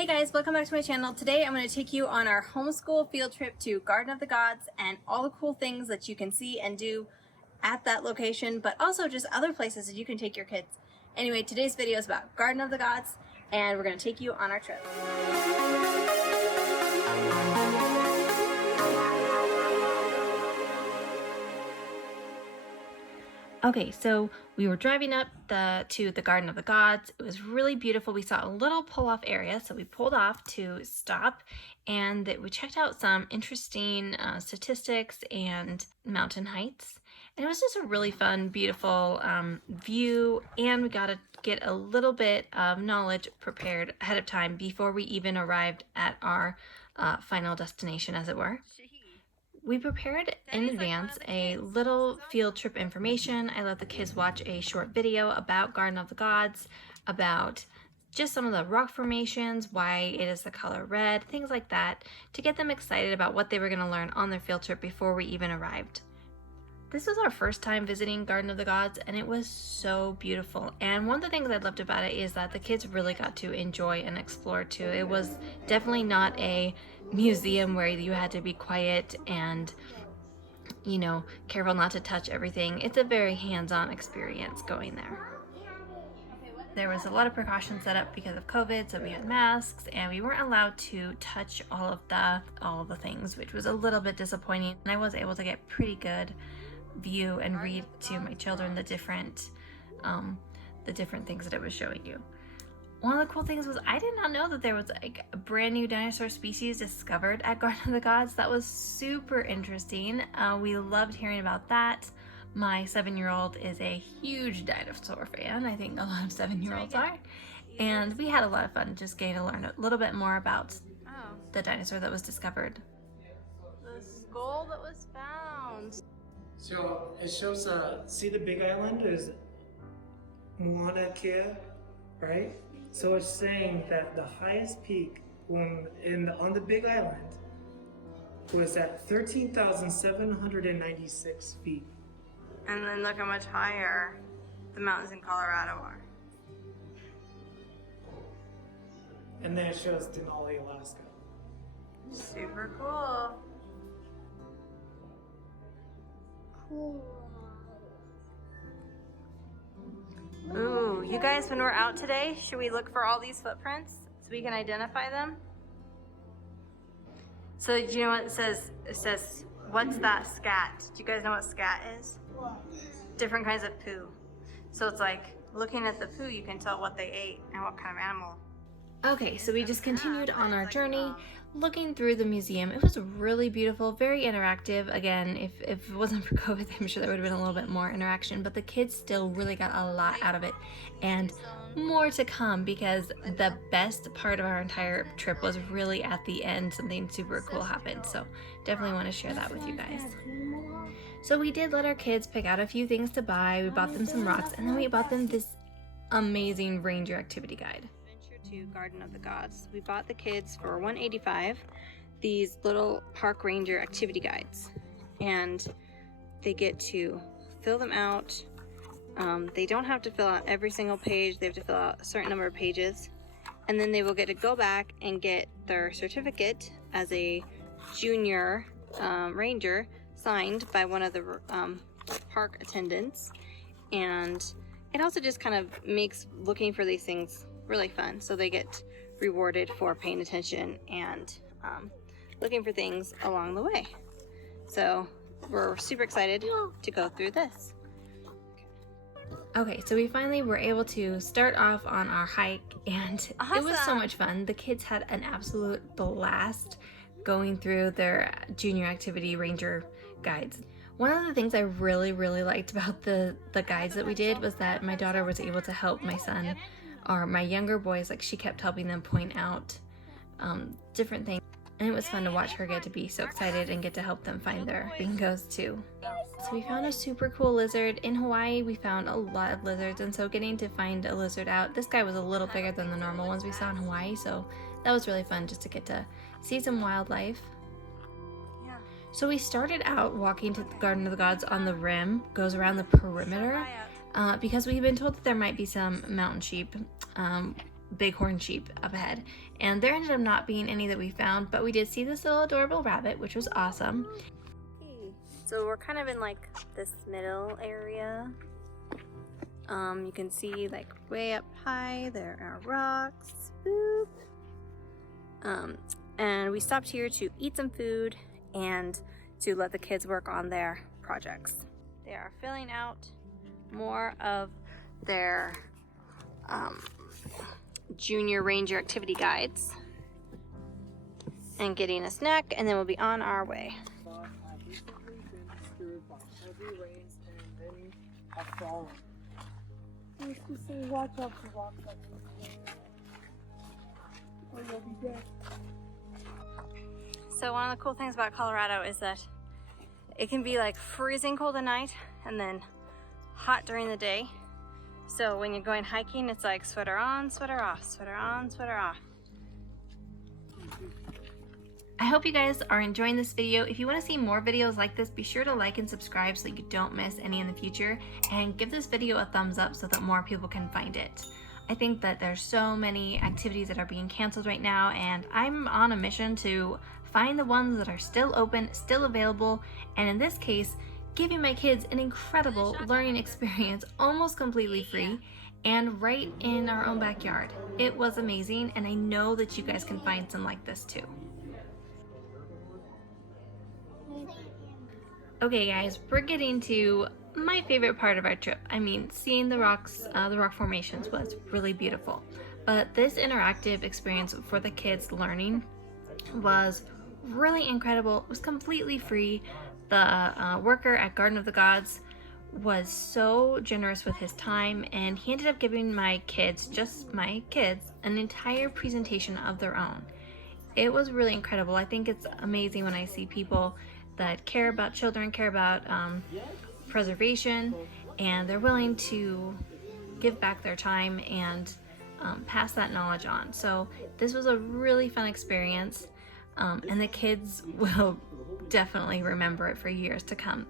Hey guys, welcome back to my channel. Today I'm going to take you on our homeschool field trip to Garden of the Gods and all the cool things that you can see and do at that location, but also just other places that you can take your kids. Anyway, today's video is about Garden of the Gods and we're going to take you on our trip. Okay, so we were driving up to the Garden of the Gods. It was really beautiful. We saw a little pull-off area, so we pulled off to stop, and we checked out some interesting statistics and mountain heights. And it was just a really fun, beautiful view, and we got to get a little bit of knowledge prepared ahead of time before we even arrived at our final destination, as it were. We prepared in advance a little field trip information. I let the kids watch a short video about Garden of the Gods, about just some of the rock formations, why it is the color red, things like that, to get them excited about what they were going to learn on their field trip before we even arrived. This was our first time visiting Garden of the Gods, and it was so beautiful. And one of the things I loved about it is that the kids really got to enjoy and explore too. It was definitely not a museum where you had to be quiet and, you know, careful not to touch everything. It's a very hands-on experience going there. There was a lot of precautions set up because of COVID, so we had masks and we weren't allowed to touch all of the things, which was a little bit disappointing. And I was able to get pretty good view and read to my children the different things that it was showing you. One of the cool things was I did not know that there was like a brand new dinosaur species discovered at Garden of the Gods. That was super interesting. We loved hearing about that. My 7-year-old is a huge dinosaur fan. I think a lot of 7-year-olds are. And we had a lot of fun just getting to learn a little bit more about the dinosaur that was discovered. The skull that was found. So it shows, see the big island is Mauna Kea, right? So it's saying that the highest peak on the big island was at 13,796 feet. And then look how much higher the mountains in Colorado are. And then it shows Denali, Alaska. Super cool. Ooh, you guys, when we're out today, should we look for all these footprints so we can identify them? So do you know what it says? It says, what's that scat? Do you guys know what scat is? Different kinds of poo. So it's like, looking at the poo, you can tell what they ate and what kind of animal. Okay, so we just continued on our journey, looking through the museum. It was really beautiful, very interactive. Again, if it wasn't for COVID, I'm sure there would have been a little bit more interaction, but the kids still really got a lot out of it. And more to come, because the best part of our entire trip was really at the end. Something super cool happened, so definitely want to share that with you guys. So we did let our kids pick out a few things to buy. We bought them some rocks, and then we bought them this amazing ranger activity guide. To Garden of the Gods. We bought the kids for $185 these little park ranger activity guides, and they get to fill them out. They don't have to fill out every single page. They have to fill out a certain number of pages, and then they will get to go back and get their certificate as a junior ranger signed by one of the park attendants. And it also just kind of makes looking for these things really fun, so they get rewarded for paying attention and looking for things along the way. So we're super excited to go through this. Okay, so we finally were able to start off on our hike, and it was so much fun. The kids had an absolute blast going through their junior activity ranger guides. One of the things I really liked about the guides that we did was that my daughter was able to help my son, or my younger boys, like she kept helping them point out different things. And it was fun to watch her get to be so excited and get to help them find their bingos too. So we found a super cool lizard. In Hawaii, we found a lot of lizards, and so getting to find a lizard out, this guy was a little bigger than the normal ones we saw in Hawaii, so that was really fun just to get to see some wildlife. So we started out walking to the Garden of the Gods on the rim, goes around the perimeter, because we've been told that there might be some mountain sheep. bighorn sheep up ahead, and there ended up not being any that we found, but we did see this little adorable rabbit, which was awesome. So we're kind of in like this middle area. You can see like way up high there are rocks. Boop. And we stopped here to eat some food and to let the kids work on their projects. They are filling out more of their junior ranger activity guides and getting a snack, and then we'll be on our way. So one of the cool things about Colorado is that it can be like freezing cold at night and then hot during the day. So when you're going hiking, it's like sweater on, sweater off, sweater on, sweater off. I hope you guys are enjoying this video. If you want to see more videos like this, be sure to like and subscribe so you don't miss any in the future, and give this video a thumbs up so that more people can find it. I think that there's so many activities that are being canceled right now, and I'm on a mission to find the ones that are still open, still available, and in this case, giving my kids an incredible learning experience almost completely free and right in our own backyard. It was amazing, and I know that you guys can find some like this too. Okay guys, we're getting to my favorite part of our trip. I mean, seeing the rocks, the rock formations was really beautiful. But this interactive experience for the kids learning was really incredible. It was completely free. The worker at Garden of the Gods was so generous with his time, and he ended up giving my kids, just my kids, an entire presentation of their own. It was really incredible. I think it's amazing when I see people that care about children, care about preservation, and they're willing to give back their time and pass that knowledge on. So this was a really fun experience, and the kids will definitely remember it for years to come.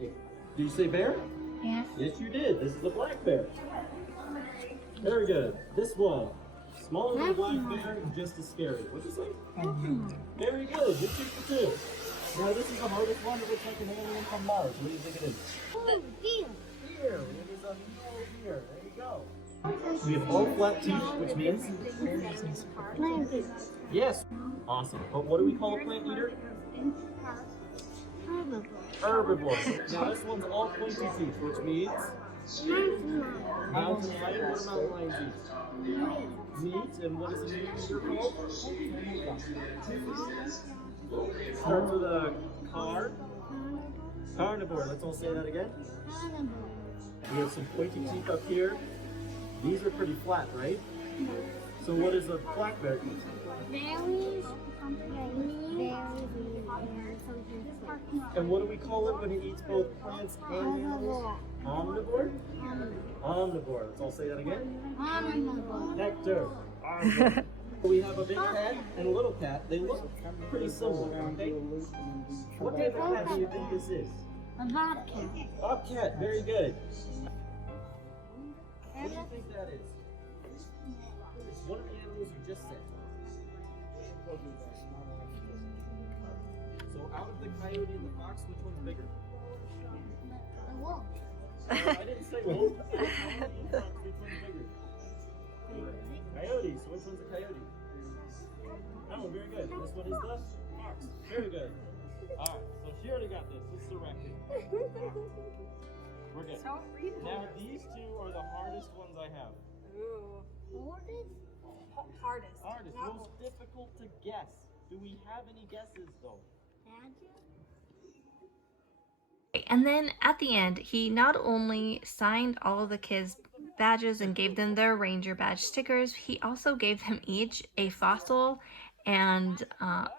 Did you say bear? Yes. Yes, you did. This is a black bear. Very good. This one, smaller than a black bear, and just as scary. What'd you say? Very good. You're 2 for 2. Now this is the hardest one. It looks like an alien from Mars. What do you think it is? Oh, dear. Here. It is a mule here. There you go. We have all flat teeth, which means? Yes. Awesome. But what do we call a plant eater? Herbivore. Now this one's all pointy teeth, which means? Mountain lion. What do mountain lions eat? Meat. And what is a meat eater called? Starts with a car. Carnivore. Let's all say that again. We have some pointy teeth up here. These are pretty flat, right? So what does a black bear eat? Berries, And what do we call it when it eats both plants and animals? Omnivore? Omnivore. Let's all say that again. Nectar. Omnivore. We have a big cat and a little cat. They look pretty similar, okay? What type of cat do you think this is? a bobcat. Bobcat, very good. What do you think that is? It's one of the animals you just said. So out of the coyote and the fox, which one's bigger? A wolf. I didn't say wolf. I said coyote and fox, which one's bigger? Coyote, so which one's a coyote? Oh, very good. This one is the fox. Very good. Alright, so she already got this. This is directed. We're good. Now these two are the hardest ones I have. Hardest, most difficult to guess. Do we have any guesses though? And then at the end, he not only signed all of the kids' badges and gave them their ranger badge stickers, he also gave them each a fossil and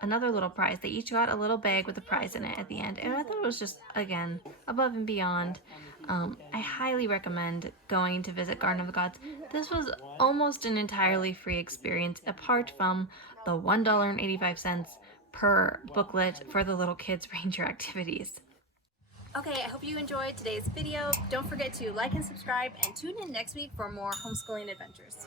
another little prize. They each got a little bag with a prize in it at the end, and I thought it was just, again, above and beyond. I highly recommend going to visit Garden of the Gods. This was almost an entirely free experience, apart from the $1.85 per booklet for the little kids' ranger activities. Okay, I hope you enjoyed today's video. Don't forget to like and subscribe and tune in next week for more homeschooling adventures.